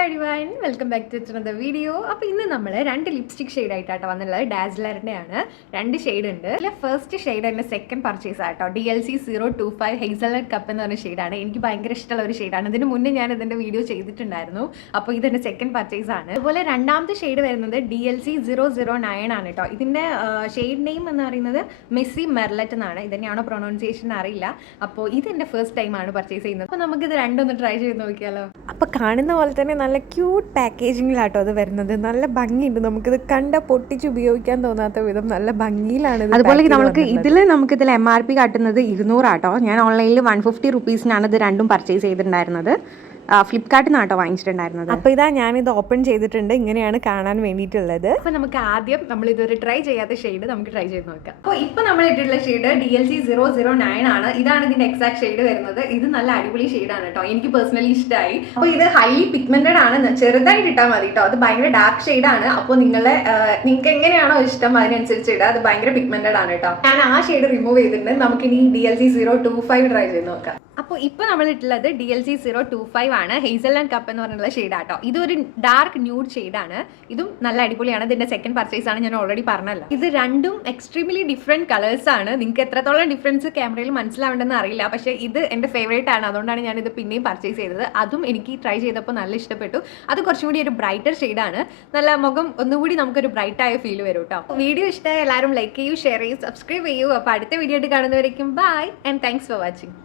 Everyone, welcome back to another video. അപ്പോൾ ഇന്ന് നമ്മൾ രണ്ട് ലിപ്സ്റ്റിക് ഷെയ്ഡ് ആയിട്ടാണ് വന്നുള്ളത്. ഡാസ്ലറിൻ്റെ ആണ്. രണ്ട് ഷെയ്ഡ് ഉണ്ട്. ഇതിലെ ഫസ്റ്റ് ഷെയ്ഡ് എൻ്റെ സെക്കൻഡ് പർച്ചേസ് ആട്ടോ. DLC 025 ഹെയ്സൽനട്ട് കപ്പ് എന്ന് പറഞ്ഞ ഷെയ്ഡാണ്. എനിക്ക് ഭയങ്കര ഇഷ്ടമുള്ള ഒരു ഷെയ്ഡാണ്. ഇതിന് മുന്നേ ഞാൻ ഇതിൻ്റെ വീഡിയോ ചെയ്തിട്ടുണ്ടായിരുന്നു. അപ്പോൾ ഇതെൻ്റെ സെക്കൻഡ് പർച്ചേസ് ആണ്. അതുപോലെ രണ്ടാമത്തെ ഷെയ്ഡ് വരുന്നത് DLC 009 ആണ് കേട്ടോ. ഇതിൻ്റെ ഷെയ്ഡ് നെയിം എന്ന് പറയുന്നത് മെസ്സി മെർലറ്റ് എന്നാണ്. ഇതന്നെയാണോ പ്രൊനൗൺസിയേഷൻ അറിയില്ല. അപ്പോൾ ഇതെൻ്റെ ഫസ്റ്റ് ടൈമാണ് പർച്ചേസ് ചെയ്യുന്നത്. അപ്പോൾ നമുക്കിത് രണ്ടൊന്ന് ട്രൈ ചെയ്ത് നോക്കിയാലോ. അപ്പോൾ കാണുന്ന പോലെ തന്നെ നല്ല ക്യൂട്ട് പാക്കേജിങ്ങിലാട്ടോ അത് വരുന്നത്. നല്ല ഭംഗിയുണ്ട്. നമുക്കിത് കണ്ട പൊട്ടിച്ച് ഉപയോഗിക്കാൻ തോന്നാത്ത വിധം നല്ല ഭംഗിയിലാണ്. അതുപോലെ നമുക്കിതിൽ MRP കാട്ടുന്നത് 200 ആട്ടോ. ഞാൻ ഓൺലൈനിൽ 150 റുപ്പീസിനാണ് ഇത് രണ്ടും പർച്ചേസ് ചെയ്തിട്ടുണ്ടായിരുന്നത്. ഫ്ലിപ്കാർട്ടിൽ നിന്നാട്ടോ വാങ്ങിച്ചിട്ടുണ്ടായിരുന്നത്. അപ്പോൾ ഇതാ ഞാനിത് ഓപ്പൺ ചെയ്തിട്ടുണ്ട്. ഇങ്ങനെയാണ് കാണാൻ വേണ്ടിയിട്ടുള്ളത്. അപ്പോൾ നമുക്ക് ആദ്യം നമ്മൾ ഇതൊരു ട്രൈ ചെയ്യാത്ത ഷെയ്ഡ് നമുക്ക് ട്രൈ ചെയ്ത് നോക്കാം. അപ്പോൾ ഇപ്പോൾ നമ്മൾ ഇട്ടിട്ടുള്ള ഷെയ്ഡ് DLC 009 ആണ്. ഇതാണ് ഇതിന്റെ എക്സാക്ട് ഷെയ്ഡ് വരുന്നത്. ഇത് നല്ല അടിപൊളി ഷെയ്ഡാണ് കേട്ടോ. എനിക്ക് പേഴ്സണലി ഇഷ്ടമായി. അപ്പോൾ ഇത് ഹൈലി പിഗ്മെന്റഡ് ആണ്. ചെറുതായിട്ട് ഇട്ടാൽ മതി കേട്ടോ. അത് ഭയങ്കര ഡാർക്ക് ഷെയ്ഡാണ്. അപ്പോൾ നിങ്ങൾക്ക് എങ്ങനെയാണോ ഇഷ്ടം അതിനനുസരിച്ച് ഇടുക. അത് ഭയങ്കര പിഗ്മെന്റഡ് ആണ് കേട്ടോ. ഞാൻ ആ ഷെയ്ഡ് റിമൂവ് ചെയ്തിട്ടുണ്ട്. നമുക്കിനി DLC 025 ട്രൈ ചെയ്ത് നോക്കാം. അപ്പോൾ ഇപ്പോൾ നമ്മൾ ഇട്ടുള്ളത് DLC 025 ആണ്. ഹെയ്സൽനട്ട് കപ്പ് എന്ന് പറഞ്ഞുള്ള ഷെയ്ഡാട്ടോ. ഇതൊരു ഡാർക്ക് ന്യൂഡ് ഷെയ്ഡാണ്. ഇതും നല്ല അടിപൊളിയാണ്. ഇതിന്റെ സെക്കൻഡ് പർച്ചേസ് ആണ്. ഞാൻ ഓൾറെഡി പറഞ്ഞല്ലോ. ഇത് രണ്ടും എക്സ്ട്രീംലി ഡിഫറെന്റ് കളേഴ്സ് ആണ്. നിങ്ങൾക്ക് എത്രത്തോളം ഡിഫറൻസ് ക്യാമറയിൽ മനസ്സിലാവേണ്ടെന്ന് അറിയില്ല. പക്ഷേ ഇത് എൻ്റെ ഫേവറേറ്റ് ആണ്. അതുകൊണ്ടാണ് ഞാൻ ഇത് പിന്നെയും പർച്ചേസ് ചെയ്തത്. അതും എനിക്ക് ട്രൈ ചെയ്തപ്പോൾ നല്ല ഇഷ്ടപ്പെട്ടു. അത് കുറച്ചും കൂടി ഒരു ബ്രൈറ്റർ ഷെയ്ഡാണ്. നല്ല മുഖം ഒന്നുകൂടി നമുക്കൊരു ബ്രൈറ്റ് ആയ ഫീൽ വരും കേട്ടോ. വീഡിയോ ഇഷ്ടമായ എല്ലാവരും ലൈക്ക് ചെയ്യൂ, ഷെയർ ചെയ്യൂ, സബ്സ്ക്രൈബ് ചെയ്യൂ. അപ്പോൾ അടുത്ത വീഡിയോ ആയിട്ട് കാണുന്നവരേക്കും bye and thanks for watching.